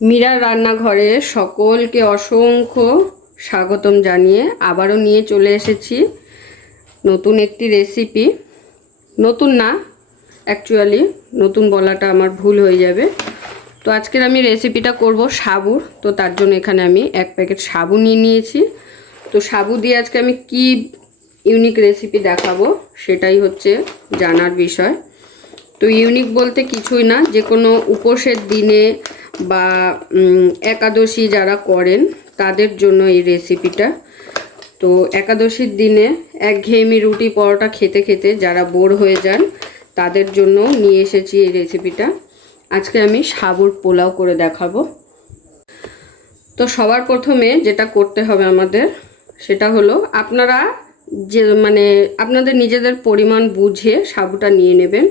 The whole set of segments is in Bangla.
মীরার রান্নাঘরে সকলকে অসংখ্য স্বাগতম জানিয়ে আবারও নিয়ে চলে এসেছি নতুন একটি রেসিপি। নতুন না, অ্যাকচুয়ালি নতুন বলাটা আমার ভুল হয়ে যাবে। তো আজকের আমি রেসিপিটা করব সাবুর। তো তার জন্য এখানে আমি 1 প্যাকেট সাবু নিয়ে নিয়েছি। তো সাবু দিয়ে আজকে আমি কি ইউনিক রেসিপি দেখাবো সেটাই হচ্ছে জানার বিষয়। তো ইউনিক বলতে কিছুই না, যে কোনো উপোসের দিনে বা একাদশী যারা করেন তাদের জন্য এই রেসিপিটা। তো একাদশীর দিনে একঘেয়েমি রুটি পরোটা খেতে খেতে যারা বোর হয়ে যান তাদের জন্য নিয়ে এসেছি এই রেসিপিটা। আজকে আমি সাবুর পোলাও করে দেখাবো। তো সবার প্রথমে যেটা করতে হবে আমাদের সেটা হলো আপনারা যে আপনাদের নিজেদের পরিমাণ বুঝে সাবুটা নিয়ে নেবেন।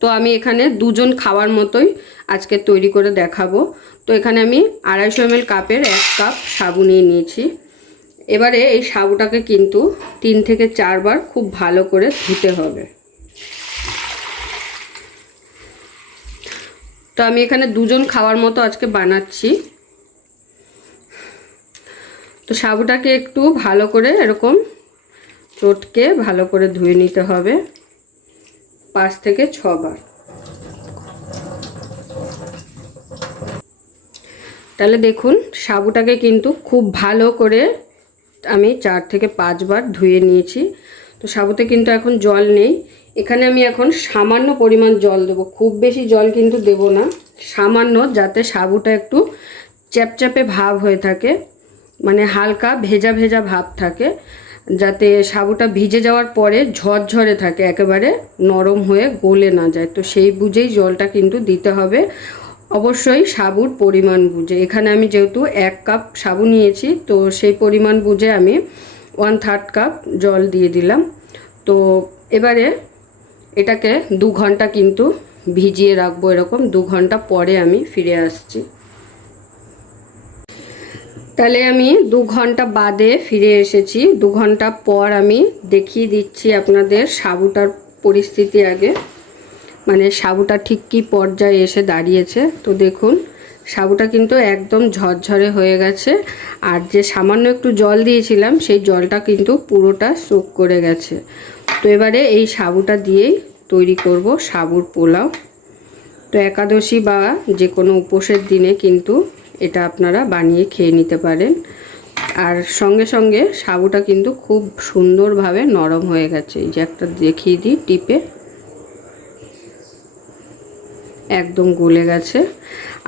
তো আমি এখানে দুজন খাওয়ার মতোই আজকে তৈরি করে দেখাবো। তো এখানে আমি 250 ml কাপের 1 কাপ সাবু নিয়ে নিয়েছি। এবারে এই সাবুটাকে কিন্তু 3 থেকে 4 বার খুব ভালো করে ধুতে হবে। তো আমি এখানে দুজন খাওয়ার মতো আজকে বানাচ্ছি। তো সাবুটাকে একটু ভালো করে এরকম চটকে ভালো করে ধুয়ে নিতে হবে 5 থেকে 6 বার। তাহলে দেখুন সাবুটাকে কিন্তু খুব ভালো করে আমি 4 থেকে 5 বার ধুয়ে নিয়েছি। তো সাবুতে কিন্তু এখন জল নেই। এখানে আমি এখন সামান্য পরিমাণ জল দেবো, খুব বেশি জল কিন্তু দেব না, সামান্য, যাতে সাবুটা একটু চ্যাপচ্যাপে ভাব হয়ে থাকে, মানে হালকা ভেজা ভেজা ভাব থাকে, যাতে সাবুটা ভিজে যাওয়ার পরে ঝরঝরে থাকে, একেবারে নরম হয়ে গলে না যায়। তো সেই বুঝেই জলটা কিন্তু দিতে হবে, অবশ্যই সাবুর পরিমাণ বুঝে। এখানে আমি যেহেতু 1 কাপ সাবু নিয়েছি, তো সেই পরিমাণ বুঝে আমি 1/3 কাপ জল দিয়ে দিলাম। তো এবারে এটাকে 2 ঘন্টা কিন্তু ভিজিয়ে রাখবো। এরকম 2 ঘন্টা পরে আমি ফিরে আসছি। তাহলে আমি 2 ঘন্টা বাদে ফিরে এসেছি। 2 ঘন্টা পর আমি দেখিয়ে দিচ্ছি আপনাদের সাবুটার পরিস্থিতি আগে, মানে সাবুটা ঠিক কী পর্যায়ে এসে দাঁড়িয়েছে। তো দেখুন সাবুটা কিন্তু একদম ঝরঝরে হয়ে গেছে, আর যে সামান্য একটু জল দিয়েছিলাম সেই জলটা কিন্তু পুরোটা সোক করে গেছে। তো এবারে এই সাবুটা দিয়েই তৈরি করব সাবুর পোলাও। তো একাদশী বা যে কোনো উপোসের দিনে কিন্তু এটা আপনারা বানিয়ে খেয়ে নিতে পারেন। আর সঙ্গে সঙ্গে সাবুটা কিন্তু খুব সুন্দরভাবে নরম হয়ে গেছে। এই যে একটা দেখিয়ে দিই টিপে, একদম গলে গেছে।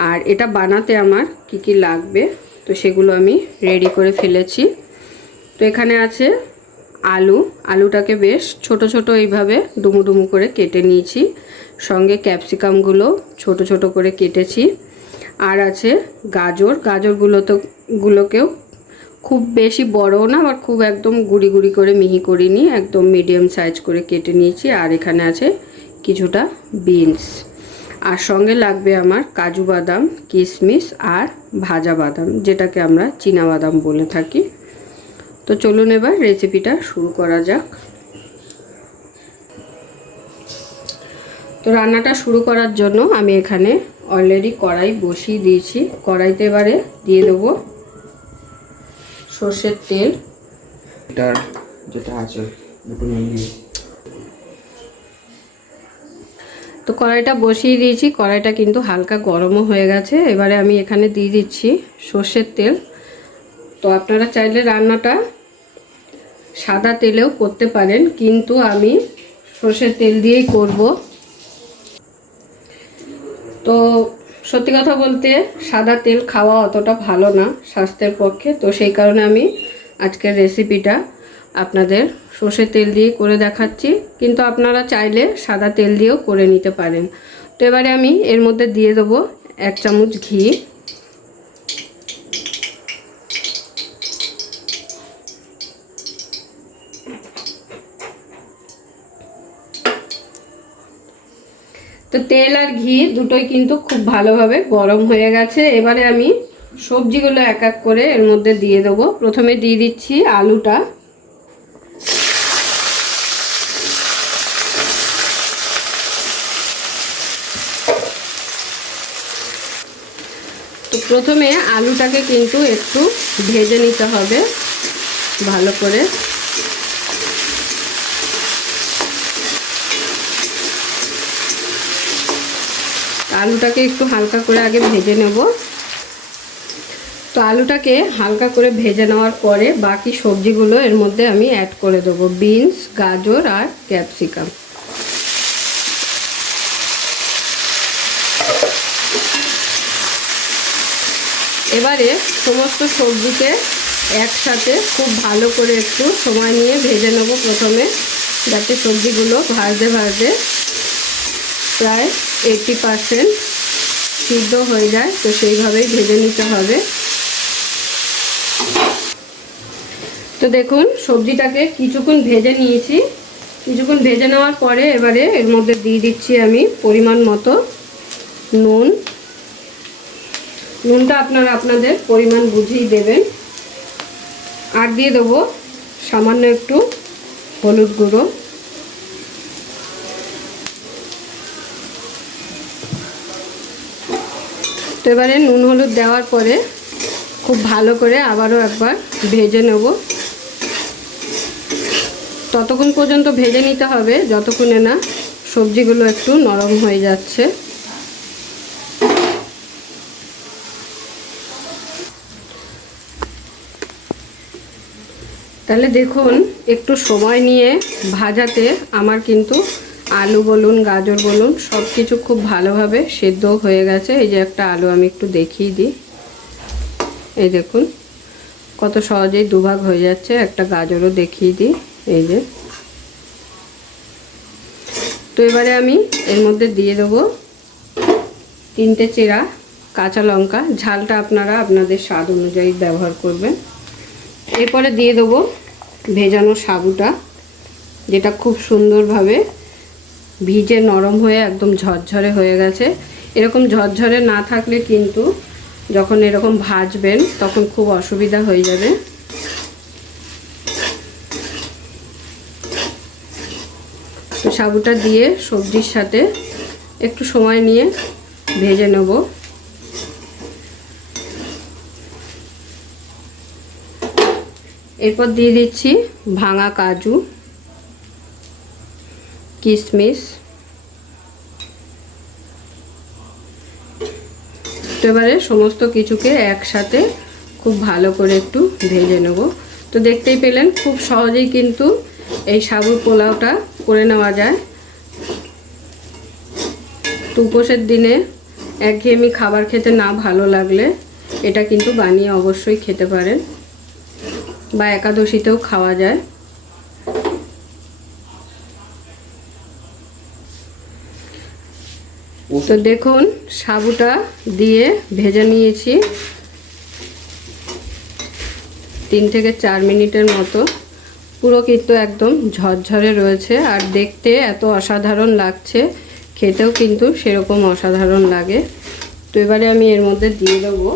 আর এটা বানাতে আমার কি কি লাগবে তো সেগুলো আমি রেডি করে ফেলেছি। তো এখানে আছে আলুটাকে বেশ ছোট ছোট এইভাবে ডুমু ডুমু করে কেটে নিয়েছি, সঙ্গে ক্যাপসিকামগুলো ছোট ছোট করে কেটেছি। আর আছে গাজরগুলোকেও খুব বেশি বড়ও না, আবার খুব একদম গুঁড়ি গুঁড়ি করে মিহি করিনি, একদম মিডিয়াম সাইজ করে কেটে নিয়েছি। আর এখানে আছে কিছুটা বিনস। আর সঙ্গে লাগবে আমার কাজু বাদাম, কিশমিশ আর ভাজা বাদাম, যেটাকে আমরা চীনা বাদাম বলে থাকি। তো চলুন এবার রেসিপিটা শুরু করা যাক। তো রান্নাটা শুরু করার জন্য আমি এখানে অলরেডি কড়াই বসিয়ে দিয়েছি। কড়াইতে এবারে দিয়ে দেবো সর্ষের তেল। যেটা আছে তো কড়াইটা বসিয়ে দিয়েছি, কড়াইটা কিন্তু হালকা গরমও হয়ে গেছে। এবারে আমি এখানে দিয়ে দিচ্ছি সর্ষের তেল। তো আপনারা চাইলে রান্নাটা সাদা তেলেও করতে পারেন, কিন্তু আমি সর্ষের তেল দিয়েই করব। তো সত্যি কথা বলতে সাদা তেল খাওয়া অতটা ভালো না স্বাস্থ্যের পক্ষে। তো সেই কারণে আমি আজকের রেসিপিটা আপনাদের সর্ষের তেল দিয়ে করে দেখাচ্ছি, কিন্তু আপনারা চাইলে সাদা তেল দিয়েও করে নিতে পারেন। তো এবারে আমি এর মধ্যে দিয়ে দেবো 1 চামচ ঘি। তো তেল আর ঘি দুটোই কিন্তু খুব ভালোভাবে গরম হয়ে গেছে। এবারে আমি সবজিগুলো এক এক করে এর মধ্যে দিয়ে দেবো। প্রথমে দিয়ে দিচ্ছি আলুটা। তো প্রথমে আলুটাকে কিন্তু একটু ভেজে নিতে হবে ভালো করে। আলুটাকে একটু হালকা করে আগে ভেজে নেব। তো আলুটাকে হালকা করে ভেজে নেওয়ার পরে বাকি সবজিগুলো এর মধ্যে আমি অ্যাড করে দেবো, বিনস, গাজর আর ক্যাপসিকাম। এবারে সমস্ত সবজিকে একসাথে খুব ভালো করে একটু সময় নিয়ে ভেজে নেব প্রথমে, যাতে সবজিগুলো ভাজতে ভাজতে প্রায় 80% সিদ্ধ হয়ে যায়। তো সেইভাবেই ভেজে নিতে হবে। তো দেখুন সবজিটাকে কিছুক্ষণ ভেজে নিয়েছি। কিছুক্ষণ ভেজে নেওয়ার পরে এবারে এর মধ্যে দিয়ে দিচ্ছি আমি পরিমাণ মতো নুন। নুনটা আপনারা আপনাদের পরিমাণ বুঝেই দেবেন। আর দিয়ে দেবো সামান্য একটু হলুদ গুঁড়ো। তো এবারে নুন হলুদ দেওয়ার পরে খুব ভালো করে আবারও একবার ভেজে নেব। ততক্ষণ পর্যন্ত ভেজে নিতে হবে যতক্ষণে না সবজিগুলো একটু নরম হয়ে যাচ্ছে। তাহলে দেখুন একটু সময় নিয়ে ভাজাতে আমার কিন্তু আলু বলুন গাজর বলুন সব কিছু খুব ভালোভাবে সেদ্ধ হয়ে গেছে। এই যে একটা আলু আমি একটু দেখিয়ে দিই, এই দেখুন কত সহজেই দুভাগ হয়ে যাচ্ছে। একটা গাজরও দেখিয়ে দিই, এই যে। তো এবারে আমি এর মধ্যে দিয়ে দেবো 3টে চেরা কাঁচা লঙ্কা। ঝালটা আপনারা আপনাদের স্বাদ অনুযায়ী ব্যবহার করবেন। এরপরে দিয়ে দেবো ভেজানো সাবুটা, যেটা খুব সুন্দরভাবে ভিজে নরম হয়ে একদম ঝরঝরে হয়ে গেছে। এরকম ঝরঝরে না থাকলে কিন্তু যখন এরকম ভাজবেন তখন খুব অসুবিধা হয়ে যাবে। তো সাবুটা দিয়ে সবজির সাথে একটু সময় নিয়ে ভেজে নেব। এরপর দিয়ে দিচ্ছি ভাঙা কাজু, কিশমিশ। তো এবারে সমস্ত কিছুকে একসাথে খুব ভালো করে একটু ভেজে নেব। তো দেখতেই পেলেন খুব সহজেই কিন্তু এই সাবুর পোলাওটা করে নেওয়া যায়। তো উপোসের দিনে একঘেয়েমি খাবার খেতে না ভালো লাগলে এটা কিন্তু বানিয়ে অবশ্যই খেতে পারেন, বা একাদশীতেও খাওয়া যায়। তো দেখুন সাবুটা দিয়ে ভেজে নিয়েছি 3 থেকে 4 মিনিটের মতো। পুরো কিন্তু একদম ঝরঝরে রয়েছে আর দেখতে এত অসাধারণ লাগছে, খেতেও কিন্তু সেরকম অসাধারণ লাগে। তো এবারে আমি এর মধ্যে দিয়ে দেবো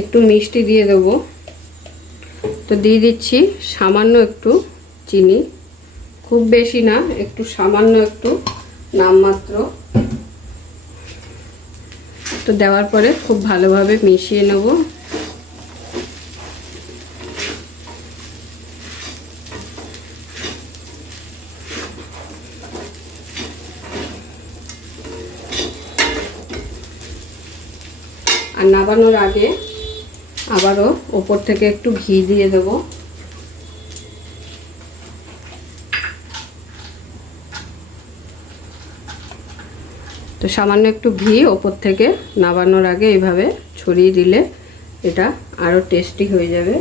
একটু মিষ্টি দিয়ে দেবো। তো দিয়ে দিচ্ছি সামান্য একটু চিনি, খুব বেশি না, একটু সামান্য একটু নামমাত্র। তো দেওয়ার পরে খুব ভালোভাবে মিশিয়ে নেব। আর নামানোর আগে আবারও ওপর থেকে একটু ঘি দিয়ে দেব। তো সামান্য একটু ঘি ওপর থেকে নামানোর আগে এইভাবে ছড়িয়ে দিলে এটা আরও টেস্টি হয়ে যাবে।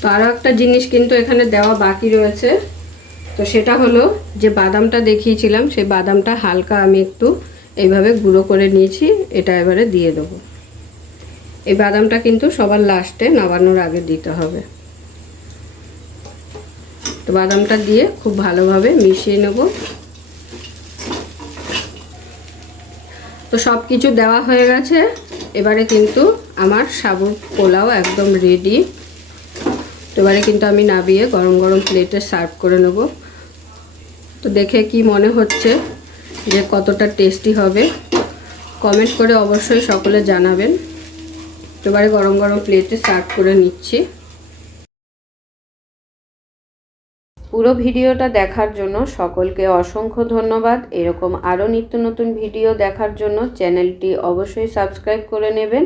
তো আরও একটা জিনিস কিন্তু এখানে দেওয়া বাকি রয়েছে। তো সেটা হলো যে বাদামটা দেখিয়েছিলাম, সেই বাদামটা হালকা আমি একটু এইভাবে গুঁড়ো করে নিয়েছি, এটা এবারে দিয়ে দেবো। এই বাদামটা কিন্তু সবার লাস্টে নামানোর আগে দিতে হবে। তো বাদামটা দিয়ে খুব ভালোভাবে মিশিয়ে নেব। তো তো সব কিছু দেওয়া হয়ে গেছে, এবারে কিন্তু আমার সাবুর পোলাও একদম রেডি। তো এবারে কিন্তু আমি নামিয়ে গরম গরম প্লেটে সার্ভ করে নেব। তো দেখে কি মনে হচ্ছে যে কতটা টেস্টি হবে কমেন্ট করে অবশ্যই সকলে জানাবেন। তো এবারে গরম গরম প্লেটে সার্ভ করে নিচ্ছি। পুরো ভিডিওটা দেখার জন্য সকলকে অসংখ্য ধন্যবাদ। এরকম আরও নিত্য নতুন ভিডিও দেখার জন্য চ্যানেলটি অবশ্যই সাবস্ক্রাইব করে নেবেন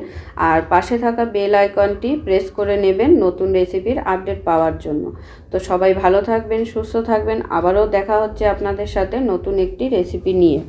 আর পাশে থাকা বেল আইকনটি প্রেস করে নেবেন নতুন রেসিপির আপডেট পাওয়ার জন্য। তো সবাই ভালো থাকবেন, সুস্থ থাকবেন। আবারও দেখা হচ্ছে আপনাদের সাথে নতুন একটি রেসিপি নিয়ে।